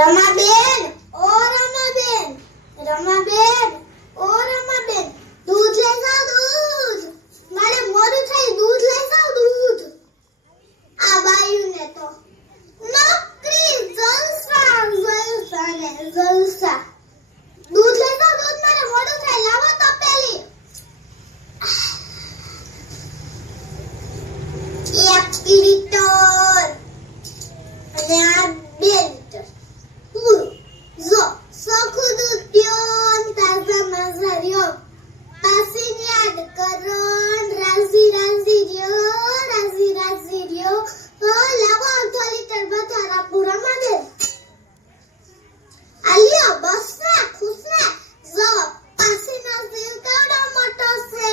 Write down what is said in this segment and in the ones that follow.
રમાબેન, ઓ રમાબેન, રમાબેન, ઓ રમાબેન, દૂધ લઈ જાવ દૂધ. મારે મોડું થાય, દૂધ લઈ જાવ દૂધ. આ બાયુને તો નોકરી જલસા જલસા ને જલસા. દૂધ લઈ જાવ દૂધ, મારે મોડું થાય, લાવો તો પેલી. 1 લીટર અને આ 2 લીટર પૂરું. જો સખું દૂધ પીઓ ને તાજા મજા રહ્યો. પાછી યાદ કરો ને રાજી રાજી રહ્યો, રાજી રાજી રહ્યો. લાવો 1/2 લીટર વધારા પૂરા માંડે. આલિયો બસ ને ખુશ ને. જો પાછી નો જીવ કેવડો મોટો છે.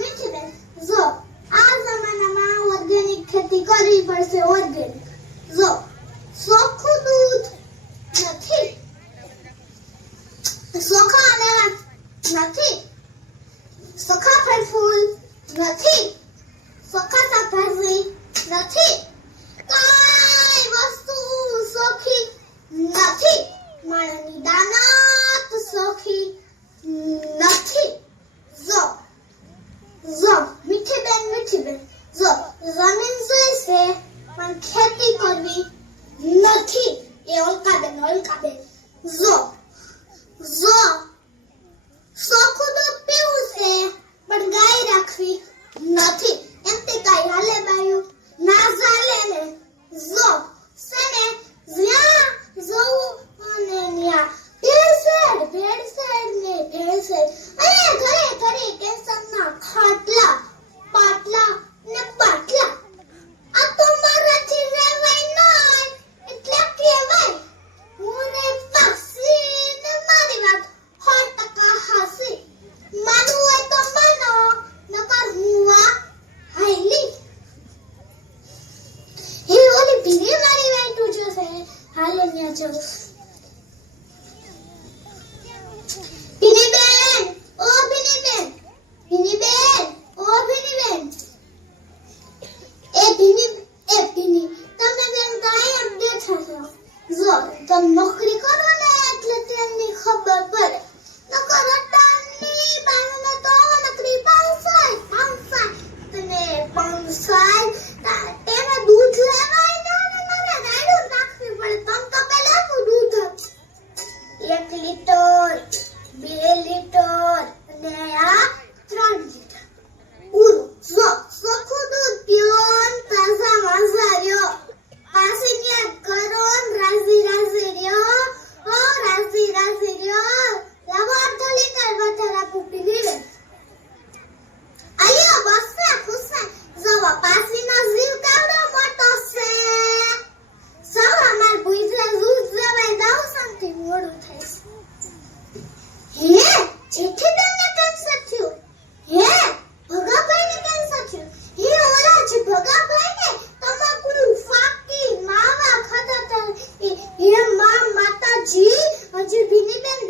મીઠી બેન જો આ જમાનામાં ઓર્ગેનિક ખેતી કરવી પડશે. ઓર્ગેનિક જો ચોખ્ખું દૂધ નથી, ચોખા અનાજ નથી, ચોખા ફળ ફૂલ નથી, ચોખા શાકભાજી નથી, કઈ વસ્તુ ચોખ્ખી નથી. માણસની દાનત ચોખ્ખી નથી. જો જો મીઠી બેન જો જમીન જોઈશે પણ ખેતી કરવી નથી. એ ઓલકાબેન જો જો ચોખ્ખું દૂધ પીવું છે પણ ગાય રાખવી નથી. એમ તે કાઈ હાલે બાયું ના ચાલે ને. જો છે ને જ્યાં જવું અને ત્યાં ભેળસેળ ને ભેળસેળ. અને ઘરે કેસરના ખાટલા પાટલા ને બાટલા. આ તો મારાથી રહેવાય નહીં એટલે કહેવાય. હું રે પાસી ને મારી વાત 100% હાસી. માનવું હોય તો માનો, નકર હું હાઈલી. એ ઓલી ભીરી મારી વાઈટું જોશે. હાલો ન્યા ચલો. ભીનીબેન, ઓ ભીનીબેન, ભીનીબેન, ઓ ભીનીબેન. એ ભીની તમે બેન કાયમ બેઠા છો. જો તમે નોકરી કરો ને એટલે તેમની ખબર પડે. નકર અટાણની બાને તો નોકરી પાંસાય તને પાંસાય તેને દૂધ લેવાય ને મને રાડું નાખવી પડે. તમ તો પેલા દૂધ 1 લીટર 2 લીટર અને આ 3 લીટર પૂરું. જો ચોખ્ખું દૂધ પીઓ ને તાજા મજા રહ્યો. પાછી યાદ કરો ને રાજી રાજી રહ્યો. ઓ રાજી રાજી રહ્યો. લાવો 1/2 લીટર વધારા પૂપી લીધે. આલિયો બસ ને ખુશ ને. જો પાછી નો જીવ કેવડો મોટો છે. સૌ અમાર ભૂઈજે દૂધ લેવાય દાવ શાંતિ મોડું થાય છે. હે જેઠીબેન ને કેન્સર થયું. હે ભગાભાઈ ને કેન્સર થયું. હે ઓલા છે ભગાભાઈ ને તમાકુ ફાકી માવા ખાતા હે માતાજી. હજી ભીનીબેન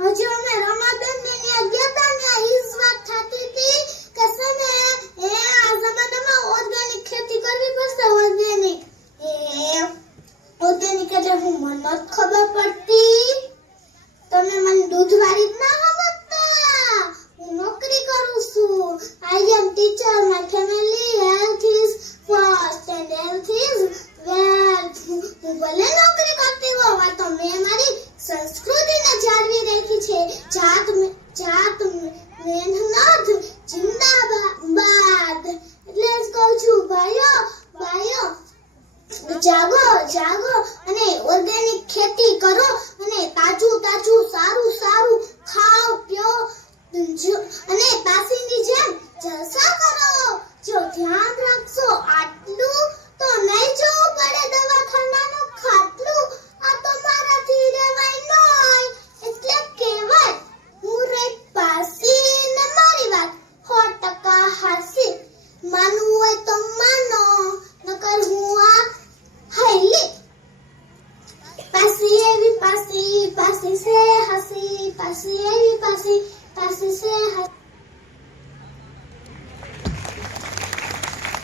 હજી અમે રમાબેન ને ત્યાં ગયા તા ને ઈજ વાત થતી હતી કે છે ને હે આ જમાનામાં ઓર્ગેનિક ખેતી કરવી પડશે. ઓર્ગેનિક એટલે હું મને નથી ખબર પડતી. તમે મને દૂધવાળી જ ના સમજતા. હું નોકરી કરું છું. I am teacher. My family health is first and health is wealth. હું ભલે નોકરી કરતી હોઉં તો મેં મારી સંસ્કૃતિને જાળવી રાખી છે. જાત મહેનત જિંદાબાદ. એટલે જ કહું છું ભાઈઓ જાગો અને ઓર્ગેનિક ખેતી કરો અને તાજું સારું ખાઓ પીઓ અને પાસીની જેમ જલસા કરો. જો ધ્યાન રાખશો આટલું તો નહીં જવું પડે દવાખાનાનું ખાટલું. આ તો મારાથી રહેવાય નહીં એટલે કહેવાય. હું રે પાસી ને મારી વાત 100% હાસી. માનવું હોય તો માનો, નકર હું હાઈલી. પાસી એવી પાસી છે હસી. પાસી એવી પાસી છે હસી.